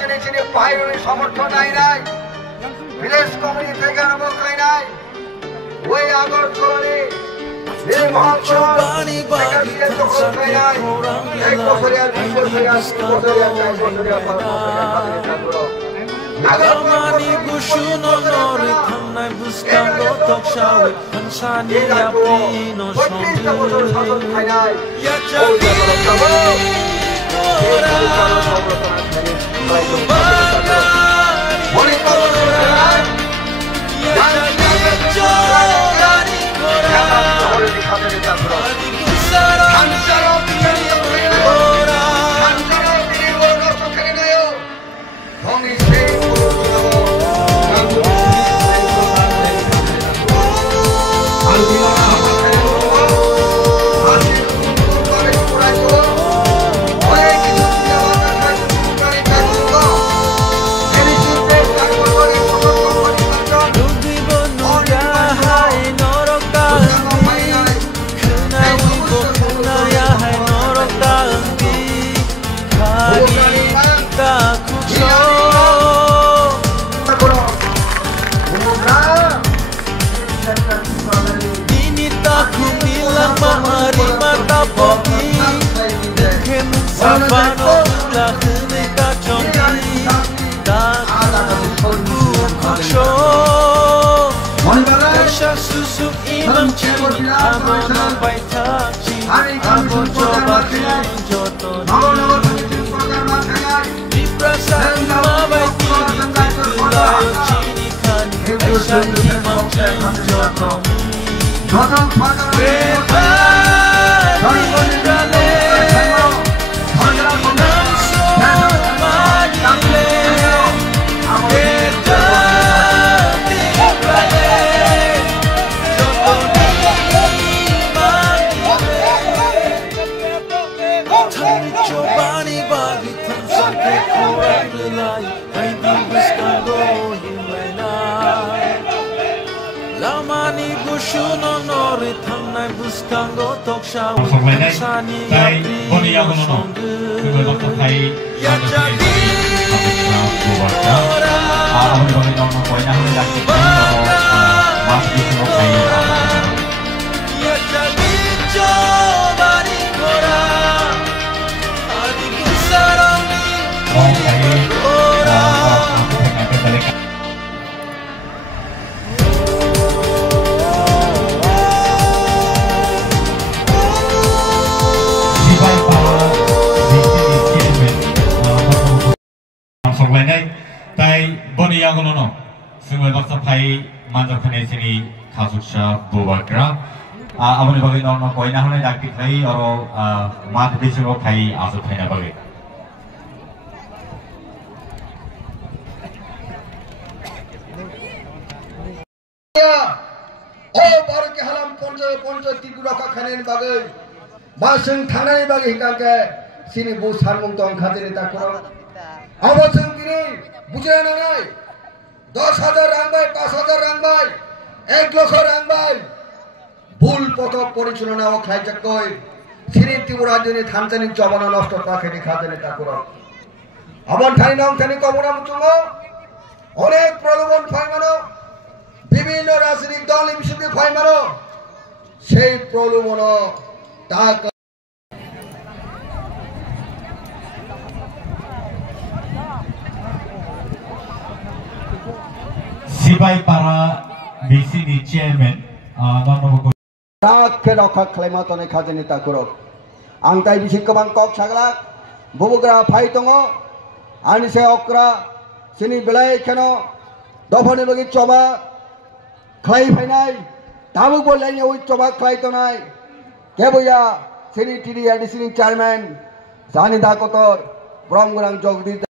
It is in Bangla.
जिनिस ini बाहिरनि समर्थन नायनाय ভিলেজ কমিটি থেকে আরম্ভ করে নাই ওই আগরতলারে এই মহাজবানি বাড়ি দখল করে নাই এক বছরিয়া দুই বছরিয়া তিন বছরিয়া চার বছরিয়া পাঁচ বছরিয়া Agamani bushuno nori thangnai buskango tokshawe hansani yapino shongu ya chagi ora Sabano la khne ka chongi da kusho Kasha susu imam chini amono baita chi amo choba joto Viprasa mabaiti layo chini khani Kasha imam chini joto Lamani bushuno nori thangnai buskango tokshawe hansani yapino shongu ya chagi ora ya chagi chobari kora adi kusaroni ora Tai boni yagono sungguh baksa pai manjak kene sini khasuksa bubakra aboni bagai nono koina hone dakti thai aro mat bisro pai asu thaina bagai o baru ke halam ponco tigura ka khanen bagai baseng thanani bagai hikake sini bu sarmung tong khadene ta koro অবচন তিনি বুঝে না নাই 10,000 রাং ভাই 5,000 রাং ভাই 1 লক্ষ রাং ভাই ভুল পথ পরিচালনা ও খাইজাক কই সিনি ত্রিপুরা জনে থানচানি জবানো নষ্ট পাখেনি খাজেনে তা করো আবন ঠানি নং ঠানি কমনা মুচুঙ্গ অনেক প্রলোভন ফাইমানো বিভিন্ন রাজনৈতিক দল বিশুদ্ধি ফাইমানো সেই প্রলোভন টাকা Sibai para BC ni chairman nono Rakke rokha klematone khajeni ta korok angtai bisikabang kok saglak bubugra phai tongo ani se okra sini belai kheno dofone bagi choba khlai phainai tabu bolai oi choba khlai tonai keboya sini tidi adi sini chairman sani da kotor bromgrang jogdi